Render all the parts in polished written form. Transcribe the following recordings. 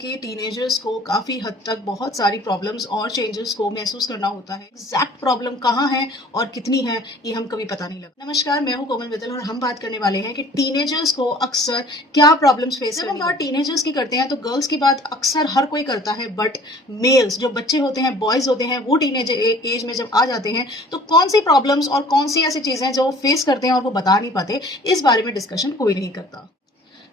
कि टीनेजर्स को काफ़ी हद तक बहुत सारी प्रॉब्लम्स और चेंजेस को महसूस करना होता है। एग्जैक्ट प्रॉब्लम कहाँ है और कितनी है ये हम कभी पता नहीं लगता। नमस्कार, मैं हूँ कोमल मित्तल और हम बात करने वाले हैं कि टीनेजर्स को अक्सर क्या प्रॉब्लम्स फेस जब हम बात टीनेजर्स की करते हैं तो गर्ल्स की बात अक्सर हर कोई करता है, बट मेल्स जो बच्चे होते हैं, बॉयज होते हैं, वो टीनेज एज में जब आ जाते हैं तो कौन सी प्रॉब्लम्स और कौन सी ऐसी चीज़ें जो फेस करते हैं और वो बता नहीं पाते, इस बारे में डिस्कशन कोई नहीं करता।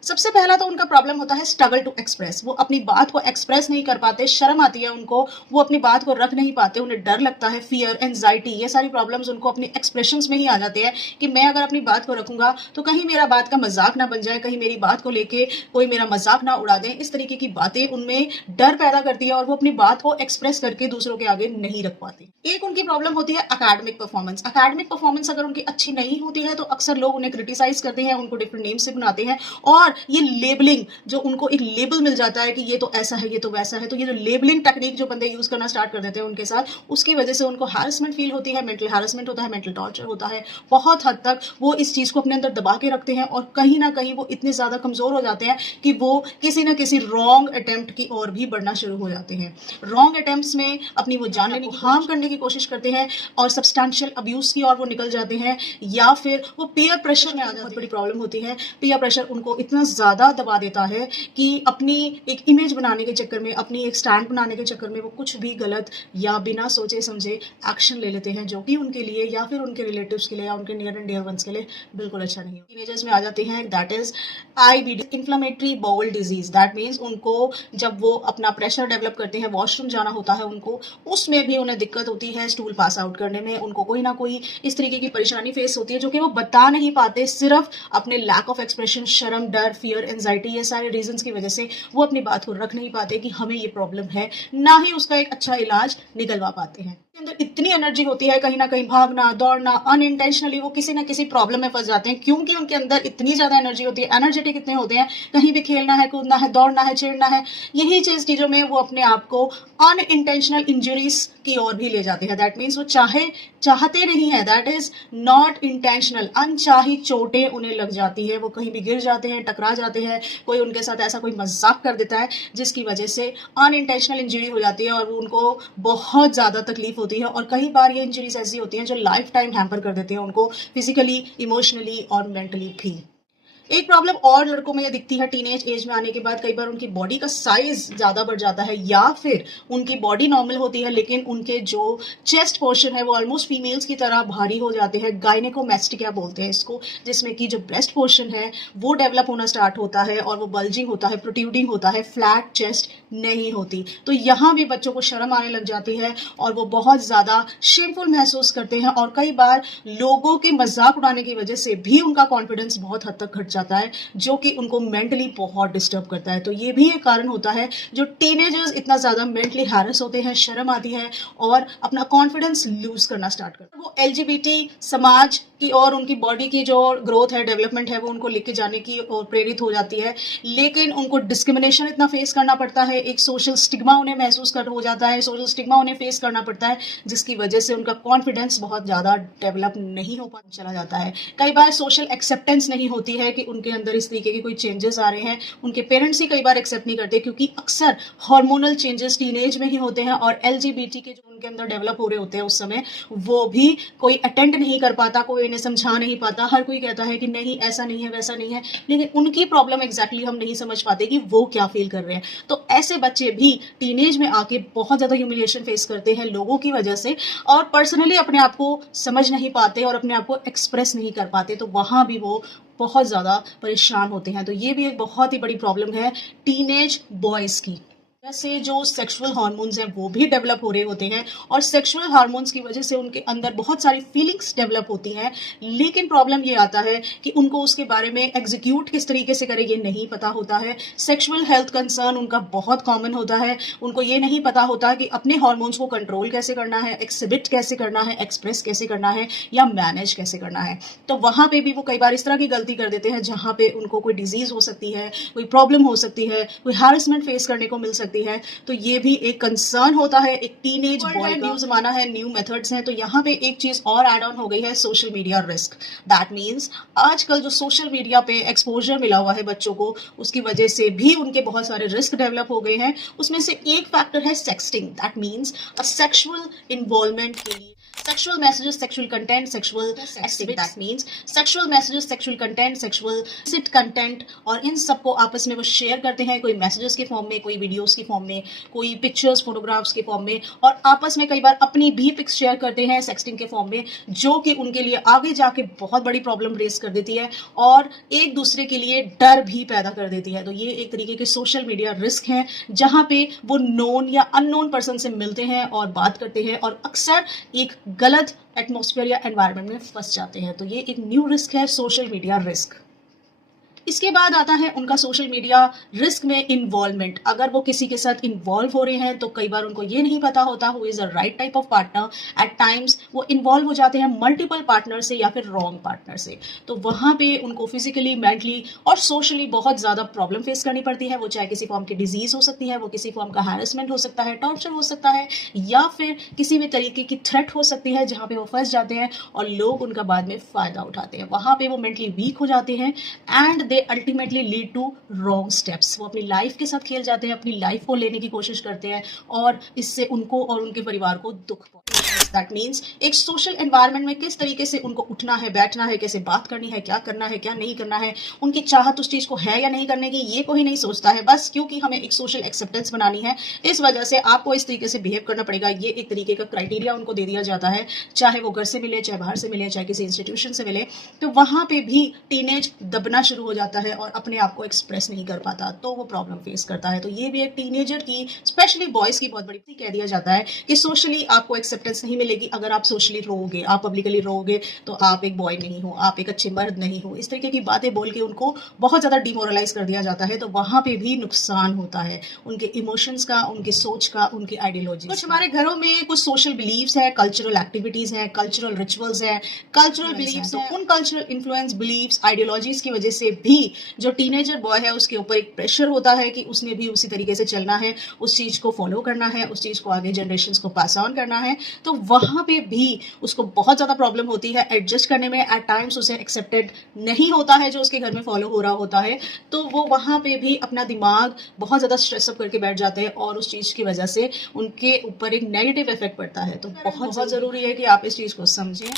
सबसे पहला तो उनका प्रॉब्लम होता है स्ट्रगल टू एक्सप्रेस। वो अपनी बात को एक्सप्रेस नहीं कर पाते, शर्म आती है उनको, वो अपनी बात को रख नहीं पाते, उन्हें डर लगता है, फियर, एंजाइटी, ये सारी प्रॉब्लम्स उनको अपनी एक्सप्रेशंस में ही आ जाते हैं कि मैं अगर अपनी बात को रखूंगा तो कहीं मेरा बात का मजाक ना बन जाए, कहीं मेरी बात को लेके कोई मेरा मजाक ना उड़ा दे। इस तरीके की बातें उनमें डर पैदा करती है और वो अपनी बात को एक्सप्रेस करके दूसरों के आगे नहीं रख पाते। एक उनकी प्रॉब्लम होती है अकेडमिक परफॉर्मेंस। अकेडमिक परफॉर्मेंस अगर उनकी अच्छी नहीं होती है तो अक्सर लोग उन्हें क्रिटिसाइज करते हैं, उनको डिफरेंट नेम से बुलाते हैं और ये लेबलिंग जो उनको एक लेबल मिल जाता है कि ये तो ऐसा है, ये तो वैसा है, तो ये जो लेबलिंग टेक्निक जो बंदे यूज करना स्टार्ट कर देते हैं उनके साथ, उसकी वजह से उनको हैरेसमेंट फील होती है, मेंटल हैरेसमेंट होता है, मेंटल टॉर्चर होता है। बहुत हद तक वो इस चीज को अपने अंदर दबा के रखते हैं और कहीं ना कहीं वो इतने ज्यादा कमजोर हो जाते हैं कि वो किसी ना किसी रॉन्ग अटेम्प्ट की ओर भी बढ़ना शुरू हो जाते हैं। रॉन्ग अटेम्प्ट्स में अपनी वो जान लेने की, हार्म करने की कोशिश करते हैं और सब्सटैंशियल अब्यूज की ओर वो निकल जाते हैं, या फिर वो पीयर प्रेशर में आ जाते हैं। बहुत बड़ी प्रॉब्लम होती है, पीयर प्रेशर उनको इतना ज्यादा दबा देता है कि अपनी एक इमेज बनाने के चक्कर में, अपनी एक स्टैंड बनाने के चक्कर में वो कुछ भी गलत या बिना सोचे समझे एक्शन ले लेते हैं जो कि उनके लिए या फिर उनके रिलेटिव्स के लिए या उनके नियर एंड डियर वंस के लिए बिल्कुल अच्छा नहीं है। टीनेजर्स में आ जाते हैं, that is IBD, inflammatory bowel disease. That means उनको जब वो अपना प्रेशर डेवलप करते हैं, वॉशरूम जाना होता है उनको, उसमें भी उन्हें दिक्कत होती है, स्टूल पास आउट करने में उनको कोई ना कोई इस तरीके की परेशानी फेस होती है जो कि वो बता नहीं पाते, सिर्फ अपने लैक ऑफ एक्सप्रेशन, शर्म, डर, फियर, एंजाइटी, ये सारे रीजंस की वजह से वो अपनी बात को रख नहीं पाते कि हमें ये प्रॉब्लम है, ना ही उसका एक अच्छा इलाज निकलवा पाते हैं। अंदर इतनी एनर्जी होती है, कहीं ना कहीं भागना, दौड़ना, अनइंटेंशनली वो किसी ना किसी प्रॉब्लम में फंस जाते हैं क्योंकि उनके अंदर इतनी ज्यादा एनर्जी होती है, एनर्जेटिक इतने होते हैं, कहीं भी खेलना है, कूदना है, दौड़ना है, चिढ़ना है, यही चीजों में वो अपने आप को अनइंटेंशनल इंजरीज की ओर भी ले जाते हैं। दैट मीन्स वो चाहते नहीं है, दैट इज नॉट इंटेंशनल, अनचाही चोटें उन्हें लग जाती है, वो कहीं भी गिर जाते हैं, टकरा जाते हैं, कोई उनके साथ ऐसा कोई मजाक कर देता है जिसकी वजह से अनइंटेंशनल इंजरी हो जाती है और वो उनको बहुत ज्यादा तकलीफ होती है और कई बार ये इंजरीज ऐसी होती हैं जो लाइफ टाइम हैम्पर कर देती हैं उनको, फिजिकली, इमोशनली और मेंटली भी। एक प्रॉब्लम और लड़कों में ये दिखती है टीनेज एज में आने के बाद, कई बार उनकी बॉडी का साइज ज्यादा बढ़ जाता है या फिर उनकी बॉडी नॉर्मल होती है लेकिन उनके जो चेस्ट पोर्शन है वो ऑलमोस्ट फीमेल्स की तरह भारी हो जाते हैं। गायनेकोमेस्टिया बोलते हैं इसको, जिसमें कि जो ब्रेस्ट पोर्शन है वो डेवलप होना स्टार्ट होता है और वो बल्जिंग होता है, प्रोट्रूडिंग होता है, फ्लैट चेस्ट नहीं होती। तो यहाँ भी बच्चों को शर्म आने लग जाती है और वो बहुत ज्यादा शेमफुल महसूस करते हैं और कई बार लोगों के मजाक उड़ाने की वजह से भी उनका कॉन्फिडेंस बहुत हद तक घट जाता है जो कि उनको मेंटली बहुत डिस्टर्ब करता है। तो ये भी एक कारण होता है जो टीनेजर्स इतना ज्यादा मेंटली हैरेस होते हैं, शर्म आती है और अपना कॉन्फिडेंस लूज करना स्टार्ट करते हैं। वो एलजीबीटी समाज की और उनकी बॉडी की जो ग्रोथ है, डेवलपमेंट है, वो उनको लेके जाने की और प्रेरित हो जाती है, लेकिन उनको डिस्क्रिमिनेशन इतना फेस करना पड़ता है, एक सोशल स्टिग्मा उन्हें महसूस कर हो जाता है, सोशल स्टिग्मा उन्हें फेस करना पड़ता है जिसकी वजह से उनका कॉन्फिडेंस बहुत ज्यादा डेवलप नहीं हो पाता, चला जाता है। कई बार सोशल एक्सेप्टेंस नहीं होती है कि उनके अंदर इस तरीके के कोई चेंजेस आ रहे हैं, उनके पेरेंट्स ही कई बार एक्सेप्ट नहीं करते क्योंकि अक्सर हार्मोनल चेंजेस टीनेज में ही होते हैं और एलजीबीटी के जो उनके अंदर डेवलप हो रहे होते हैं उस समय वो भी कोई अटेंड नहीं कर पाता, कोई इन्हें समझा नहीं पाता, हर कोई कहता है कि नहीं ऐसा नहीं है, वैसा नहीं है, लेकिन उनकी प्रॉब्लम एग्जैक्टली हम नहीं समझ पाते कि वो क्या फील कर रहे हैं। तो ऐसे बच्चे भी टीनेज में आके बहुत ज्यादा ह्यूमिलिएशन फेस करते हैं लोगों की वजह से और पर्सनली अपने आप को समझ नहीं पाते और अपने आप को एक्सप्रेस नहीं कर पाते, तो वहां भी वो बहुत ज़्यादा परेशान होते हैं। तो ये भी एक बहुत ही बड़ी प्रॉब्लम है टीनेज बॉयज़ की। जैसे जो सेक्सुअल हार्मोन्स हैं वो भी डेवलप हो रहे होते हैं और सेक्सुअल हार्मोन्स की वजह से उनके अंदर बहुत सारी फीलिंग्स डेवलप होती हैं, लेकिन प्रॉब्लम ये आता है कि उनको उसके बारे में एग्जीक्यूट किस तरीके से करें ये नहीं पता होता है। सेक्सुअल हेल्थ कंसर्न उनका बहुत कॉमन होता है, उनको ये नहीं पता होता कि अपने हार्मोन्स को कंट्रोल कैसे करना है, एक्सिबिट कैसे करना है, एक्सप्रेस कैसे करना है या मैनेज कैसे करना है। तो वहाँ पे भी वो कई बार इस तरह की गलती कर देते हैं जहाँ पे उनको कोई डिजीज हो सकती है, कोई प्रॉब्लम हो सकती है, कोई हैरेसमेंट फेस करने को मिल सकती है सकती है, तो ये भी एक कंसर्न होता है एक टीनेज बॉय का। न्यू जमाना है, न्यू मेथड्स हैं, तो यहाँ पे एक चीज और ऐड ऑन हो गई है, social media risk. That means आजकल जो सोशल मीडिया पे एक्सपोजर मिला हुआ है बच्चों को, उसकी वजह से भी उनके बहुत सारे रिस्क डेवलप हो गए हैं। उसमें से एक फैक्टर है sexting. That means a sexual involvement के लिए sexual messages, sexual content, sexual sexting. That means sexual messages, sexual content, sexual illicit content, और इन सबको आपस में वो शेयर करते हैं, कोई मैसेजेस के फॉर्म में, कोई वीडियोस के फॉर्म में, कोई पिक्चर्स फोटोग्राफ्स के फॉर्म में, और आपस में कई बार अपनी भी पिक्स शेयर करते हैं सेक्सटिंग के फॉर्म में, जो कि उनके लिए आगे जाके बहुत बड़ी प्रॉब्लम रेस कर देती है और एक दूसरे के लिए डर भी पैदा कर देती है। तो ये एक तरीके के सोशल मीडिया रिस्क हैं, जहां पे वो नोन या अननोन पर्सन से मिलते हैं और बात करते हैं और अक्सर एक गलत एटमॉस्फेयर या एनवायरनमेंट में फंस जाते हैं। तो ये एक न्यू रिस्क है, सोशल मीडिया रिस्क। इसके बाद आता है उनका सोशल मीडिया रिस्क में इन्वॉल्वमेंट। अगर वो किसी के साथ इन्वॉल्व हो रहे हैं तो कई बार उनको ये नहीं पता होता who is the right type of partner. At times वो इन्वॉल्व हो जाते हैं मल्टीपल पार्टनर से या फिर रॉन्ग पार्टनर से। तो वहाँ पे उनको फिजिकली, मेंटली और सोशली बहुत ज़्यादा प्रॉब्लम फेस करनी पड़ती है। वो चाहे किसी फॉर्म की डिजीज़ हो सकती है, वो किसी फॉर्म का हैरेसमेंट हो सकता है, टॉर्चर हो सकता है, या फिर किसी भी तरीके की थ्रेट हो सकती है, जहाँ पे वो फंस जाते हैं और लोग उनका बाद में फ़ायदा उठाते हैं। वहाँ पे वो मेंटली वीक हो जाते हैं and they ultimately lead to wrong steps. वो अपनी लाइफ के साथ खेल जाते हैं, अपनी लाइफ को लेने की कोशिश करते हैं और इससे उनको और उनके परिवार को दुख पहुंचता है। दैट मीन्स एक सोशल एनवायरनमेंट में किस तरीके से उनको उठना है, बैठना है, कैसे बात करनी है, क्या करना है, क्या नहीं करना है, उनकी चाहत उस चीज़ को है या नहीं करने की, ये कोई नहीं सोचता है। बस क्योंकि हमें एक सोशल एक्सेप्टेंस बनानी है, इस वजह से आपको इस तरीके से बिहेव करना पड़ेगा। ये एक तरीके का क्राइटेरिया उनको दे दिया जाता है, चाहे वो घर से मिले, चाहे बाहर से मिले, चाहे किसी इंस्टीट्यूशन से मिले। तो वहाँ पे भी टीनेज दबना शुरू हो जाता है और अपने आप को एक्सप्रेस नहीं कर पाता, तो वो प्रॉब्लम फेस करता है। तो ये भी एक टीनेजर की, स्पेशली बॉयज़ की बहुत बड़ी कह दिया जाता है कि सोशली आपको एक्सेप्टेंस नहीं मिलेगी अगर आप सोशली रोगे, आप पब्लिकली रोगे, तो आप एक बॉय नहीं हो, आप एक अच्छे मर्द नहीं हो। इस तरीके की बातें बोल के उनको बहुत ज़्यादा डिमोरलाइज कर दिया जाता है। तो वहाँ पे भी नुकसान होता है उनके इमोशंस का, उनकी सोच का, उनकी आइडियोलॉजी। कुछ हमारे घरों में कुछ सोशल बिलीव्स हैं, कल्चरल एक्टिविटीज़ हैं, कल्चरल रिचुअल्स हैं, कल्चरल बिलीव्स हैं। उन कल्चरल इन्फ्लुएंस, बिलीव्स, आइडियोलॉजीज की वजह से भी जो टीनेजर बॉय है उसके ऊपर एक प्रेशर होता है कि उसने भी उसी तरीके से चलना है, उस चीज़ को फॉलो करना है, उस चीज़ को आगे जनरेशंस को पास ऑन करना है। तो वहाँ पे भी उसको बहुत ज़्यादा प्रॉब्लम होती है एडजस्ट करने में। एट टाइम्स उसे एक्सेप्टेड नहीं होता है जो उसके घर में फॉलो हो रहा होता है, तो वो वहाँ पे भी अपना दिमाग बहुत ज़्यादा स्ट्रेसअप करके बैठ जाते हैं और उस चीज़ की वजह से उनके ऊपर एक नेगेटिव इफेक्ट पड़ता है। तो बहुत ज़रूरी है कि आप इस चीज़ को समझें।